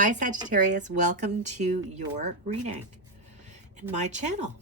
Hi Sagittarius, welcome to your reading in my channel.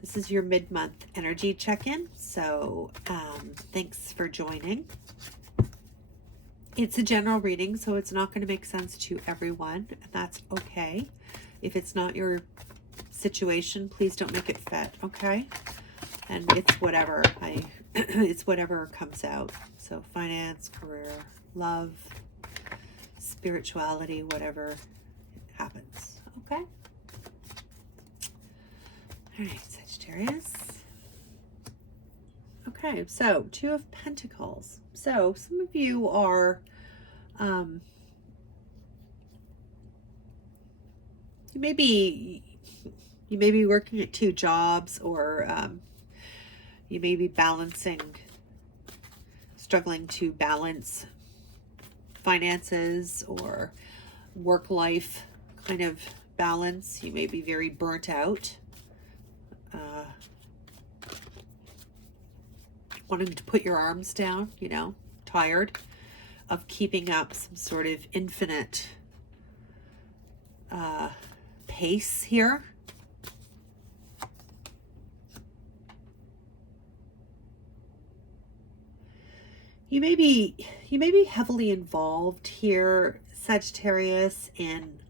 This is your mid-month energy check-in, so thanks for joining. It's a general reading, so it's not going to make sense to everyone, and that's okay. If it's not your situation, please don't make it fit, okay? And it's whatever it's whatever comes out. So finance, career, love, spirituality, whatever happens. Okay. All right, Sagittarius. Okay, so Two of Pentacles. So some of you are you may be working at two jobs, or you may be struggling to balance finances or work-life kind of balance. You may be very burnt out, wanting to put your arms down, tired of keeping up some sort of infinite pace here. You may be heavily involved here, Sagittarius, in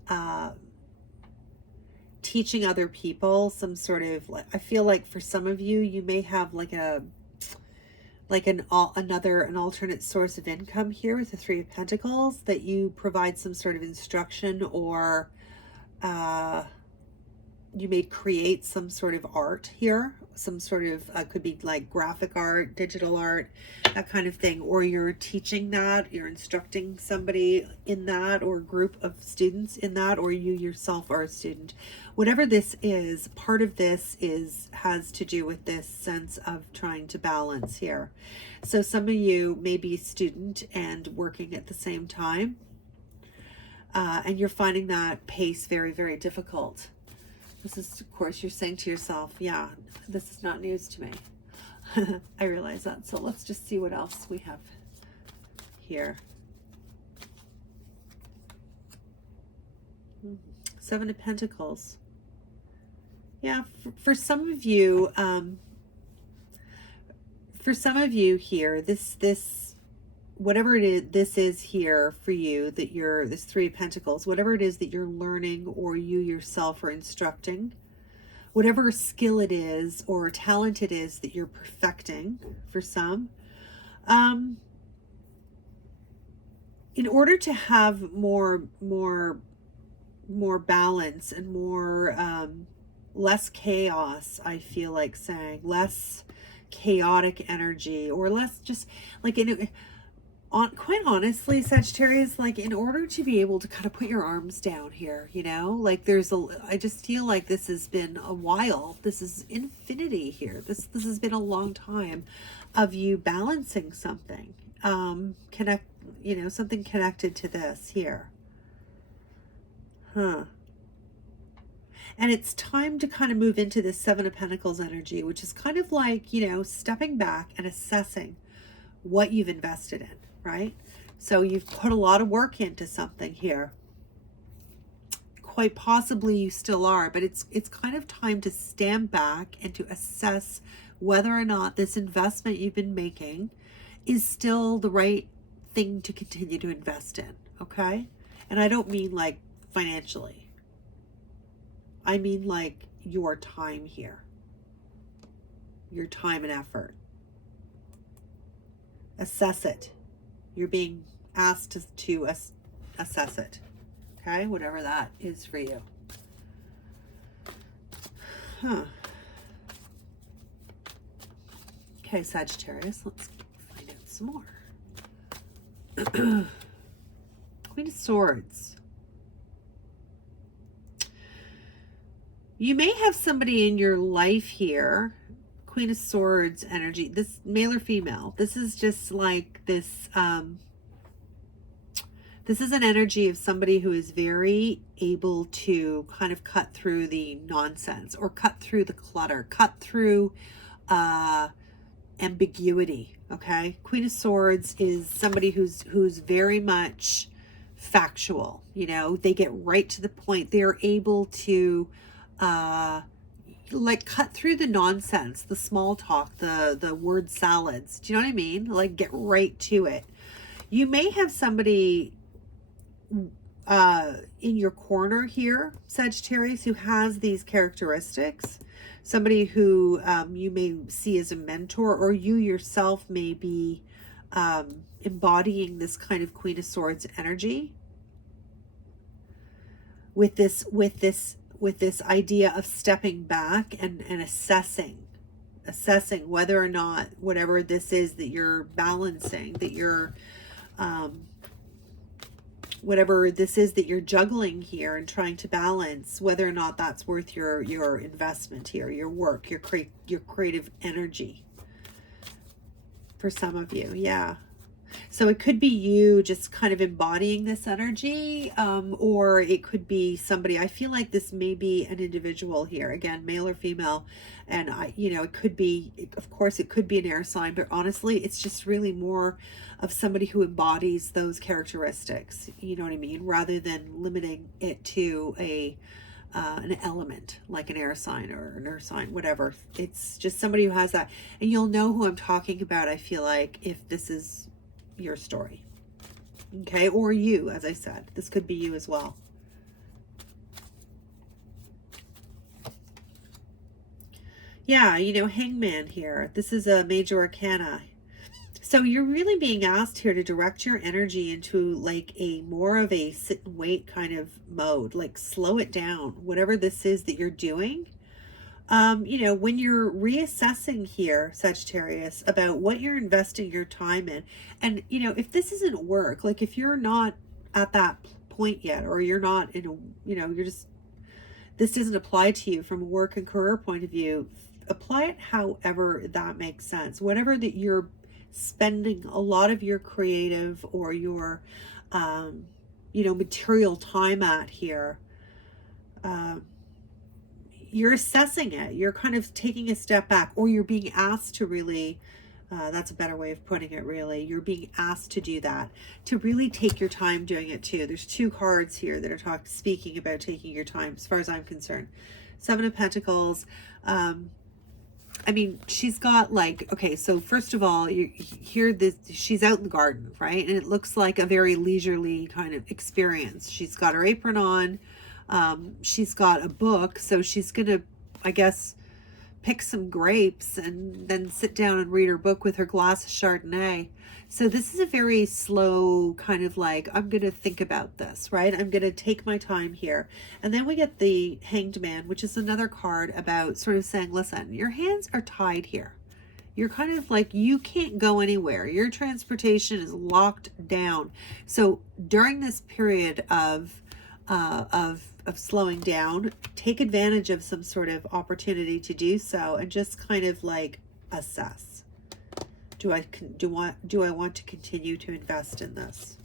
teaching other people some sort of, I feel like for some of you, you may have an alternate source of income here with the Three of Pentacles, that you provide some sort of instruction, or you may create some sort of art here, some sort of could be like graphic art, digital art, that kind of thing, or you're teaching that, you're instructing somebody in that, or a group of students in that, or you yourself are a student. Whatever this is, part of this has to do with this sense of trying to balance here. So some of you may be a student and working at the same time, and you're finding that pace very, very difficult. This is, of course, you're saying to yourself, yeah, this is not news to me. I realize that. So let's just see what else we have here. Seven of Pentacles. Yeah, for some of you, here, this whatever it is, this is here for you, that you're, this Three of Pentacles, whatever it is that you're learning, or you yourself are instructing, whatever skill it is or talent it is that you're perfecting for some, in order to have more balance and more, less chaos, I feel like saying, less chaotic energy, or less just like quite honestly, Sagittarius, like in order to be able to kind of put your arms down here, like I just feel like this has been a while. This is infinity here. This has been a long time of you balancing something, something connected to this here. And it's time to kind of move into this Seven of Pentacles energy, which is kind of like, stepping back and assessing what you've invested in. Right? So you've put a lot of work into something here. Quite possibly you still are, but it's kind of time to stand back and to assess whether or not this investment you've been making is still the right thing to continue to invest in, okay? And I don't mean like financially. I mean like your time here. Your time and effort. Assess it. You're being asked to assess it, okay? Whatever that is for you. Okay, Sagittarius, let's find out some more. Queen of Swords. You may have somebody in your life here, Queen of Swords energy, this male or female, this is just like this, this is an energy of somebody who is very able to kind of cut through the nonsense, or cut through the clutter, cut through ambiguity, okay? Queen of Swords is somebody who's very much factual, you know, they get right to the point. They're able to like cut through the nonsense, the small talk, the word salads. Do you know what I mean? Like get right to it. You may have somebody in your corner here, Sagittarius, who has these characteristics. Somebody who you may see as a mentor, or you yourself may be embodying this kind of Queen of Swords energy with this idea of stepping back and assessing whether or not whatever this is that you're balancing, that you're whatever this is that you're juggling here and trying to balance, whether or not that's worth your investment here, your work, your creative energy. For some of you, yeah. So it could be you just kind of embodying this energy, or it could be somebody. I feel like this may be an individual here, again, male or female, and it could be, of course, it could be an air sign, but honestly, it's just really more of somebody who embodies those characteristics. You know what I mean? Rather than limiting it to an element like an air sign or an earth sign, whatever. It's just somebody who has that, and you'll know who I'm talking about. I feel like if this is your story, okay, or you, as I said, this could be you as well. Yeah, Hangman here. This is a major arcana. So you're really being asked here to direct your energy into like a more of a sit and wait kind of mode, like slow it down, whatever this is that you're doing. When you're reassessing here, Sagittarius, about what you're investing your time in, and, if this isn't work, like if you're not at that point yet, or you're not in this doesn't apply to you from a work and career point of view, apply it however that makes sense. Whatever that you're spending a lot of your creative or your, material time at here, you're assessing it. You're kind of taking a step back, or you're being asked to really, that's a better way of putting it, really. You're being asked to do that, to really take your time doing it too. There's two cards here that are speaking about taking your time, as far as I'm concerned. Seven of Pentacles. She's got okay, so first of all, you hear this, she's out in the garden, right? And it looks like a very leisurely kind of experience. She's got her apron on. She's got a book, so she's gonna, I guess, pick some grapes and then sit down and read her book with her glass of Chardonnay. So this is a very slow kind of I'm gonna think about this, right? I'm gonna take my time here. And then we get the Hanged Man, which is another card about sort of saying, listen, your hands are tied here. You're kind of you can't go anywhere. Your transportation is locked down. So during this period of slowing down, take advantage of some sort of opportunity to do so, and just kind of assess. Do I want to continue to invest in this?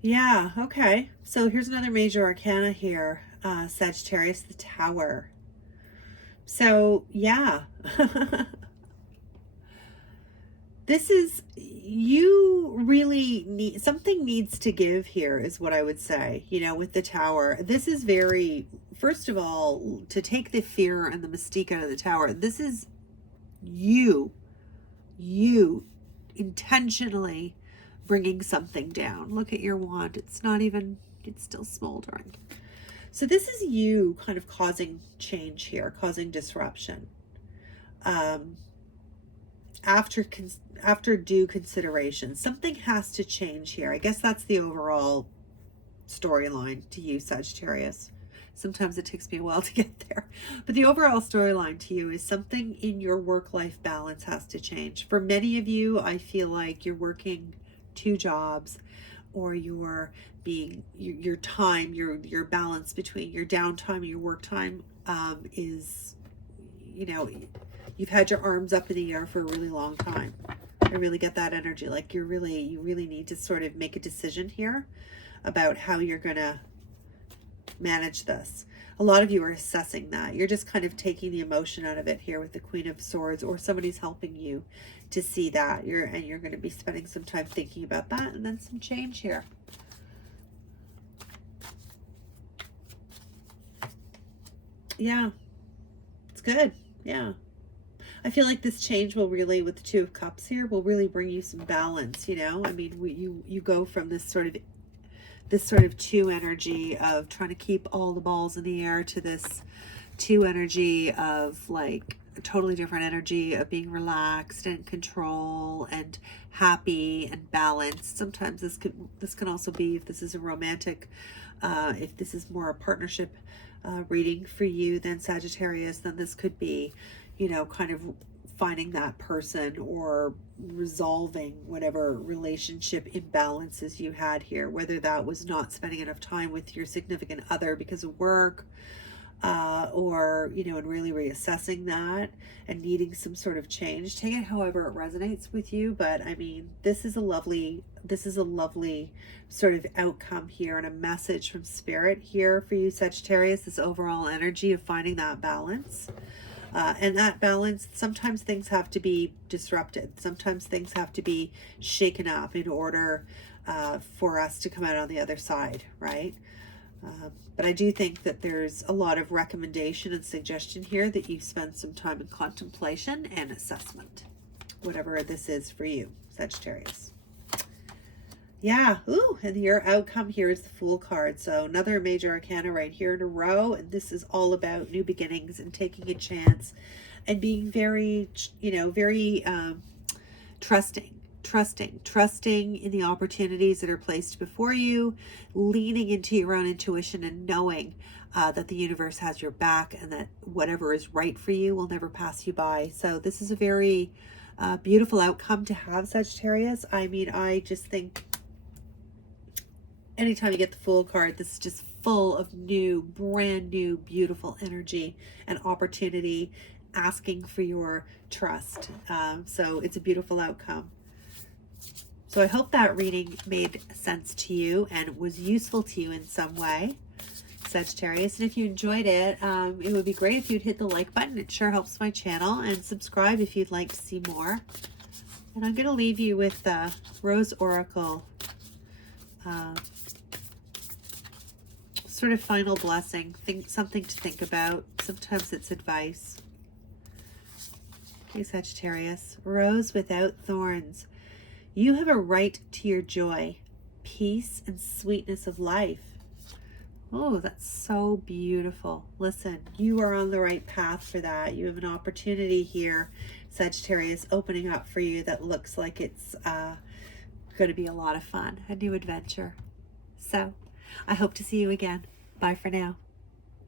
Yeah, okay. So here's another major arcana here, Sagittarius, the Tower. So yeah. This is, you really need, something needs to give here, is what I would say, with the Tower. This is very, first of all, to take the fear and the mystique out of the Tower, this is you intentionally bringing something down. Look at your wand. It's not even, it's still smoldering. So this is you kind of causing change here, causing disruption. After due consideration, something has to change here. I guess that's the overall storyline to you, Sagittarius. Sometimes it takes me a while to get there, but the overall storyline to you is something in your work-life balance has to change. For many of you, I feel like you're working 2 jobs, or you're being your time, your balance between your downtime and your work time is, you've had your arms up in the air for a really long time. I really get that energy. You really need to sort of make a decision here about how you're going to manage this. A lot of you are assessing that. You're just kind of taking the emotion out of it here with the Queen of Swords, or somebody's helping you to see that. You're going to be spending some time thinking about that, and then some change here. Yeah, it's good. Yeah. I feel like this change will really, with the Two of Cups here, will really bring you some balance, you know? I mean, you go from this sort of two energy of trying to keep all the balls in the air to this two energy of like a totally different energy of being relaxed and control and happy and balanced. Sometimes this can also be, if this is a romantic, if this is more a partnership reading for you than Sagittarius, then this could be, you know, kind of finding that person or resolving whatever relationship imbalances you had here, whether that was not spending enough time with your significant other because of work, or, you know, and really reassessing that and needing some sort of change. Take it however it resonates with you, but I mean, this is a lovely sort of outcome here and a message from spirit here for you, Sagittarius, this overall energy of finding that balance. And that balance, sometimes things have to be disrupted. Sometimes things have to be shaken up in order for us to come out on the other side, right? But I do think that there's a lot of recommendation and suggestion here that you spend some time in contemplation and assessment, whatever this is for you, Sagittarius. Yeah, ooh, and your outcome here is the Fool card. So another major arcana right here in a row, and this is all about new beginnings and taking a chance and being very, you know, very trusting in the opportunities that are placed before you, leaning into your own intuition and knowing that the universe has your back and that whatever is right for you will never pass you by. So this is a very beautiful outcome to have, Sagittarius. I mean, I just think anytime you get the Fool card, this is just full of new, brand new, beautiful energy and opportunity asking for your trust. So it's a beautiful outcome. So I hope that reading made sense to you and was useful to you in some way, Sagittarius. And if you enjoyed it, it would be great if you'd hit the like button. It sure helps my channel. And subscribe if you'd like to see more. And I'm going to leave you with Rose Oracle. Sort of final blessing. Something to think about. Sometimes it's advice. Okay, Sagittarius. Rose without thorns. You have a right to your joy, peace, and sweetness of life. Oh, that's so beautiful. Listen, you are on the right path for that. You have an opportunity here, Sagittarius, opening up for you that looks like it's going to be a lot of fun, a new adventure. So I hope to see you again. Bye for now.